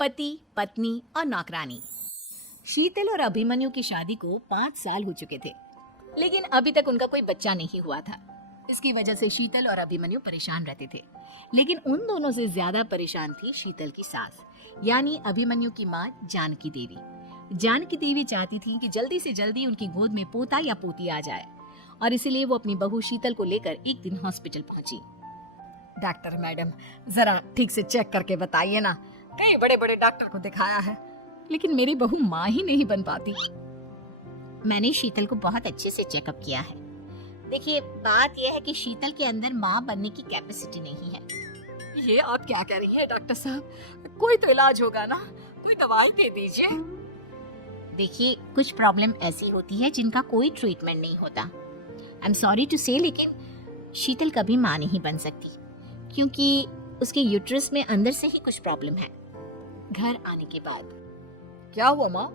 पति, पत्नी और नौकरानी। शीतल और अभिमन्यु की शादी को 5 साल हो चुके थे, लेकिन अभी तक उनका कोई बच्चा नहीं हुआ था। इसकी वजह से शीतल और अभिमन्यु परेशान रहते थे, लेकिन उन दोनों से ज्यादा परेशान थी शीतल की सास, यानी अभिमन्यु की माँ जानकी देवी। जानकी देवी चाहती थी कि जल्दी से जल्दी उनकी गोद में पोता या पोती आ जाए, और इसीलिए वो अपनी बहू शीतल को लेकर एक दिन हॉस्पिटल पहुंची। डॉक्टर मैडम, जरा ठीक से चेक करके बताइए ना, कई बड़े बड़े डॉक्टर को दिखाया है, लेकिन मेरी बहू माँ ही नहीं बन पाती। मैंने शीतल को बहुत अच्छे से चेकअप किया है। देखिए, बात यह है कि शीतल के अंदर माँ बनने की कैपेसिटी नहीं है। ये आप क्या कह रही है डॉक्टर साहब? कोई तो इलाज होगा ना, कोई दवाई दे दीजिए। देखिए, कुछ प्रॉब्लम ऐसी होती है जिनका कोई ट्रीटमेंट नहीं होता। आई एम सॉरी टू से, लेकिन शीतल कभी माँ नहीं बन सकती, क्योंकि उसके यूट्रस में अंदर से ही कुछ प्रॉब्लम है। घर आने के बाद क्या हुआ माँ?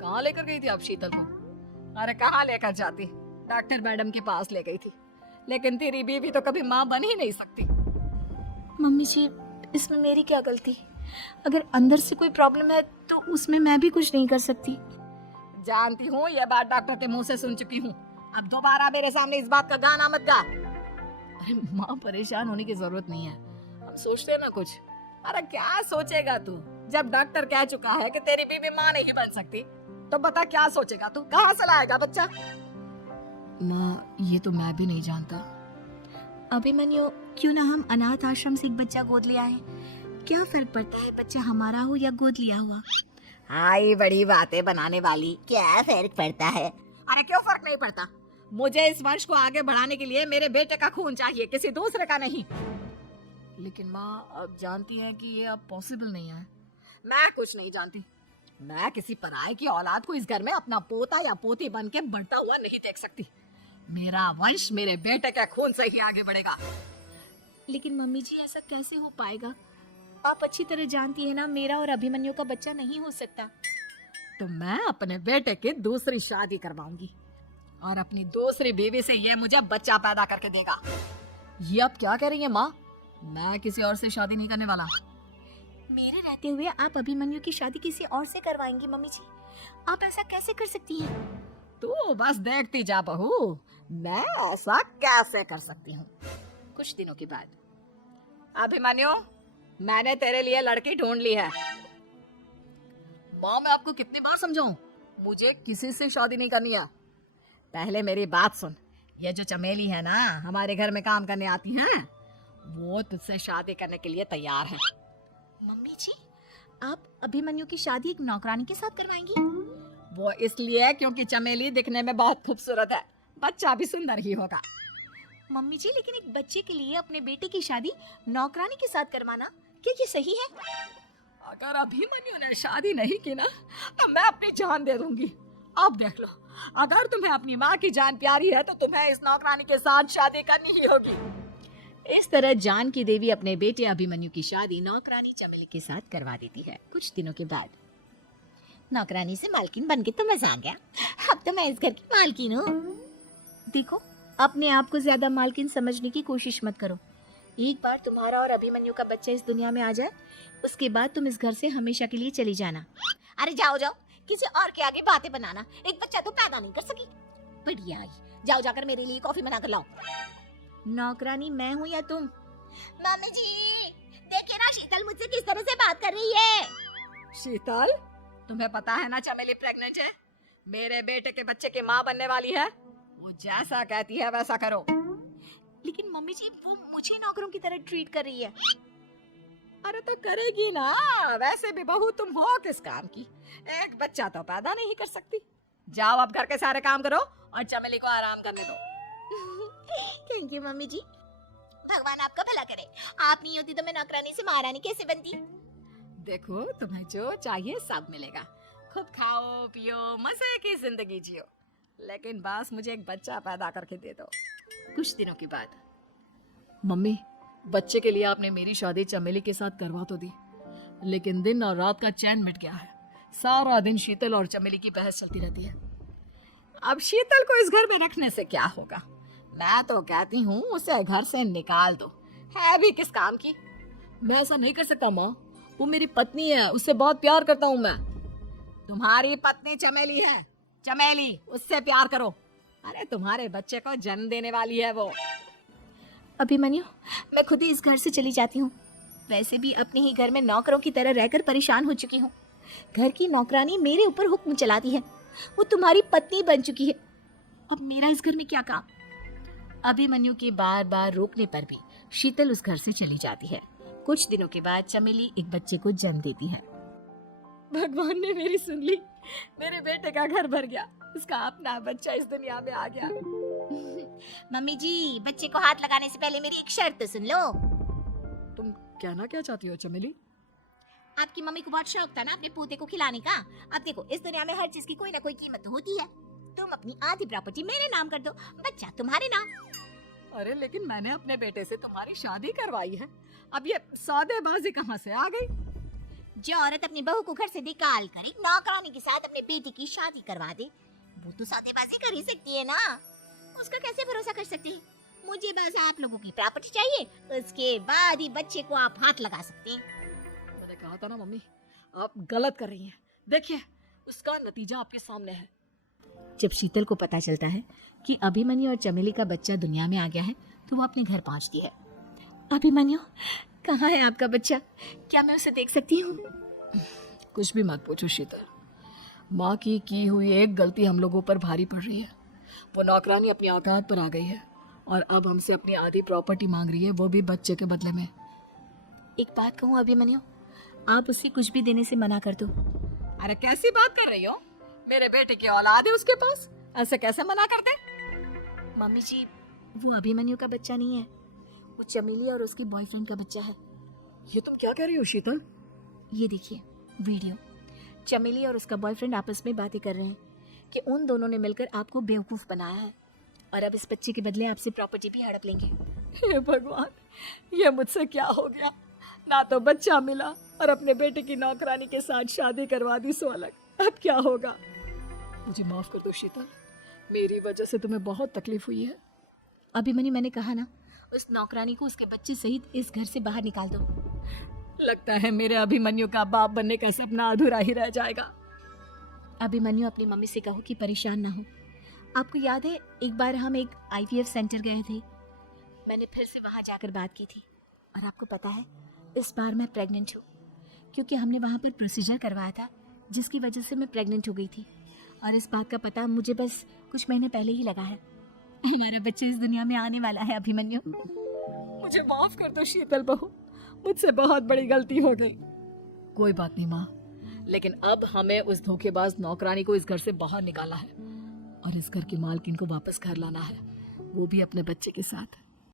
कहाँ लेकर गई थी आप शीतल को? अरे कहाँ लेकर जाती, डॉक्टर मैडम के पास ले गई थी, लेकिन तेरी बीवी तो कभी माँ बन ही नहीं सकती। मम्मी जी, इसमें मेरी क्या गलती? अगर अंदर से कोई प्रॉब्लम है तो उसमें मैं भी कुछ नहीं कर सकती। जानती हूँ, ये बात डॉक्टर के मुंह से सुन चुकी हूँ। अब दोबारा मेरे सामने इस बात का गाना मत गा। अरे माँ, परेशान होने की जरूरत नहीं है, हम सोचते हैं ना कुछ। अरे क्या सोचेगा तू? जब डॉक्टर कह चुका है कि तेरी बीवी माँ नहीं बन सकती, तो बता क्या सोचेगा तू? कहाँ से लाएगा बच्चा? माँ, ये तो मैं भी नहीं जानता। अभिमन्यु, क्यों ना हम अनाथ आश्रम से एक बच्चा गोद ले आए? क्या फर्क पड़ता है बच्चा हमारा हो या गोद लिया हुआ? हाय, बड़ी बातें बनाने वाली, क्या फर्क पड़ता है? अरे क्यों फर्क नहीं पड़ता? मुझे इस वंश को आगे बढ़ाने के लिए मेरे बेटे का खून चाहिए, किसी दूसरे का नहीं। लेकिन माँ, आप जानती हैं कि ये अब पॉसिबल नहीं है। मैं कुछ नहीं जानती। मैं किसी पराये की औलाद को इस घर में अपना पोता या पोती बन के बढ़ता हुआ नहीं देख सकती। मेरा वंश मेरे बेटे के खून से ही आगे बढ़ेगा। लेकिन मम्मी जी, ऐसा कैसे हो पाएगा? आप अच्छी तरह जानती है ना, मेरा और अभिमन्यु का बच्चा नहीं हो सकता। तो मैं अपने बेटे की दूसरी शादी करवाऊंगी, और अपनी दूसरी बीवी से ये मुझे बच्चा पैदा करके देगा। ये आप क्या कह रही हैं माँ? मैं किसी और से शादी नहीं करने वाला। मेरे रहते हुए आप अभिमन्यु की शादी किसी और से करवाएंगी? मम्मी जी, आप ऐसा कैसे कर सकती हैं? तू बस देखती जा बहू, मैं ऐसा कैसे कर सकती हूँ। कुछ दिनों के बाद, अभिमन्यु, मैंने तेरे लिए लड़की ढूंढ ली है। माँ, मैं आपको कितनी बार समझाऊं, मुझे किसी से शादी नहीं करनी है। पहले मेरी बात सुन। ये जो चमेली है ना, हमारे घर में काम करने आती हैं, वो तुझसे शादी करने के लिए तैयार है। मम्मी जी, आप अभिमन्यु की शादी एक नौकरानी के साथ करवाएंगी? वो इसलिए क्योंकि चमेली दिखने में बहुत खूबसूरत है, बच्चा भी सुंदर ही होगा। मम्मी जी, लेकिन एक बच्चे के लिए अपने बेटे की शादी नौकरानी के साथ करवाना, क्या ये सही है? अगर अभिमन्यु ने शादी नहीं की ना, तो मैं अपनी जान दे दूंगी। अब देख लो, अगर तुम्हें अपनी माँ की जान प्यारी है तो तुम्हें इस नौकरानी के साथ शादी करनी ही होगी। इस तरह जानकी देवी अपने बेटे अभिमन्यु की शादी नौकरानी चमेली के साथ करवा देती है। कुछ दिनों के बाद, नौकरानी से मालकिन बन के तो मजा आ गया, अब तो मैं इस घर की मालकिन हूँ। देखो, अपने आप को ज्यादा मालकिन समझने की कोशिश मत करो। एक बार तुम्हारा और अभिमन्यु का बच्चा इस दुनिया में आ जाए, उसके बाद तुम इस घर से हमेशा के लिए चली जाना। अरे जाओ जाओ, किसी और के आगे बातें बनाना, एक बच्चा तो पैदा नहीं कर सकी। बढ़िया आई, जाओ जाकर मेरे लिए कॉफी बना कर लाओ। नौकरानी मैं हूँ या तुम? मम्मी जी, देखिए ना शीतल मुझसे किस तरह से बात कर रही है। शीतल, तुम्हें पता है ना चमेली प्रेग्नेंट है, मेरे बेटे के बच्चे की माँ बनने वाली है। वो जैसा कहती है वैसा करो। लेकिन मम्मी जी, वो मुझे नौकरों की तरह ट्रीट कर रही है। अरे तो करेगी ना, वैसे भी बहू तुम हो किस काम की, एक बच्चा तो पैदा नहीं कर सकती। जाओ अब घर के सारे काम करो और चमेली को आराम करने दो। थैंक यू मम्मी जी, भगवान आपका भला करे। आप नहीं होती तो मैं नौकरानी से महारानी कैसे बनती। देखो, तुम्हें जो चाहिए सब मिलेगा, खूब खाओ पियो, मजे की जिंदगी जियो, लेकिन बस मुझे एक बच्चा पैदा करके दे दो। कुछ दिनों के बाद, मम्मी, बच्चे के लिए आपने मेरी शादी चमेली के साथ करवा तो दी, लेकिन दिन और रात का चैन मिट गया है। सारा दिन शीतल और चमेली की बहस चलती रहती है। अब शीतल को इस घर में रखने से क्या होगा? मैं तो कहती हूँ उसे घर से निकाल दो, है भी किस काम की। मैं ऐसा नहीं कर सकता माँ, वो मेरी पत्नी है, उससे बहुत प्यार करता हूँ मैं। तुम्हारी पत्नी चमेली है, चमेली, उससे प्यार करो। अरे तुम्हारे बच्चे को जन्म देने वाली है वो। अभिमन्यु, मैं खुद ही इस घर से चली जाती हूँ। वैसे भी अपने ही घर में नौकरों की तरह रहकर परेशान हो चुकी हूँ। घर की नौकरानी मेरे ऊपर हुक्म चलाती है। वो तुम्हारी पत्नी बन चुकी है। अब मेरा इस घर में क्या काम? अभिमन्यु के बार बार रोकने पर भी शीतल उस घर से चली जाती है। कुछ दिनों के बाद चमेली एक बच्चे को जन्म देती है। भगवान ने मेरी सुन ली, मेरे बेटे का घर भर गया, उसका अपना बच्चा इस दुनिया में आ गया। मम्मी जी, बच्चे को हाथ लगाने से पहले मेरी एक शर्त तो सुन लो। तुम कहना क्या चाहती हो चमेली? आपकी मम्मी को बहुत शौक था ना अपने पोते को खिलाने का। अब देखो, इस दुनिया में हर चीज की कोई ना कोई कीमत तो होती है। तुम अपनी आधी प्रॉपर्टी मेरे नाम कर दो, बच्चा तुम्हारे नाम। अरे लेकिन मैंने अपने बेटे से तुम्हारी शादी करवाई है, अब ये सौदेबाजी कहाँ से आ गई? जो औरत अपनी बहू को घर से निकाल कर एक नौकरानी के साथ अपने बेटी की शादी करवा दे, वो तो सौदेबाजी कर ही सकती है ना। उसका कैसे भरोसा कर सकते हैं? मुझे बस आप लोगों की प्रॉपर्टी चाहिए, उसके बाद ही बच्चे को आप हाथ लगा सकते हैं। मैंने कहा था ना मम्मी, आप गलत कर रही हैं। देखिए, उसका नतीजा आपके सामने है। जब शीतल को पता चलता है कि अभिमन्यु और चमेली का बच्चा दुनिया में आ गया है, तो वो अपने घर पहुंचती है। अभिमन्यु, कहाँ है आपका बच्चा? क्या मैं उसे देख सकती हूँ? कुछ भी मत पूछो शीतल, माँ की हुई एक गलती हम लोगों पर भारी पड़ रही है। वो नौकरानी अपनी औकात पर आ गई है और अब हमसे अपनी आधी प्रॉपर्टी मांग रही है, वो भी बच्चे के बदले में। एक बात कहूँ अभिमन्यु, आप उसे कुछ भी देने से मना कर दो। अरे कैसी बात कर रही हो? मेरे बेटे की औलाद है उसके पास, ऐसे कैसे मना कर दे? मम्मी जी, वो अभिमन्यु का बच्चा नहीं है, वो चमेली और उसके बॉयफ्रेंड का बच्चा है। ये तुम क्या कह रही हो शीतल? ये देखिए वीडियो। चमेली और उसका बॉयफ्रेंड आपस में बातें कर रहे हैं कि उन दोनों ने मिलकर आपको बेवकूफ़ बनाया है और अब इस बच्चे के बदले आपसे प्रॉपर्टी भी हड़प लेंगे। हे भगवान, ये मुझसे क्या हो गया? ना तो बच्चा मिला और अपने बेटे की नौकरानी के साथ शादी करवा दी सो अलग। अब क्या होगा? मुझे माफ कर दो शीतल, मेरी वजह से तुम्हें बहुत तकलीफ हुई है। अभिमन्यु, मैंने कहा ना, उस नौकरानी को उसके बच्चे सहित इस घर से बाहर निकाल दो। लगता है मेरे अभिमन्यु का बाप बनने का सपना अधूरा ही रह जाएगा। अभिमन्यु, अपनी मम्मी से कहो कि परेशान ना हो। आपको याद है एक बार हम एक IVF सेंटर गए थे, मैंने फिर से वहाँ जाकर बात की थी और आपको पता है इस बार मैं प्रेग्नेंट हूँ, क्योंकि हमने वहाँ पर प्रोसीजर करवाया था जिसकी वजह से मैं प्रेग्नेंट हो गई थी और इस बात का पता मुझे बस कुछ महीने पहले ही लगा है। हमारा बच्चा इस दुनिया में आने वाला है अभिमन्यु। मुझे माफ कर दो शीतल बहू, मुझसे बहुत बड़ी गलती हो गई। कोई बात नहीं माँ, लेकिन अब हमें उस धोखेबाज नौकरानी को इस घर से बाहर निकाला है और इस घर की मालकिन को वापस घर लाना है, वो भी अपने बच्चे के साथ।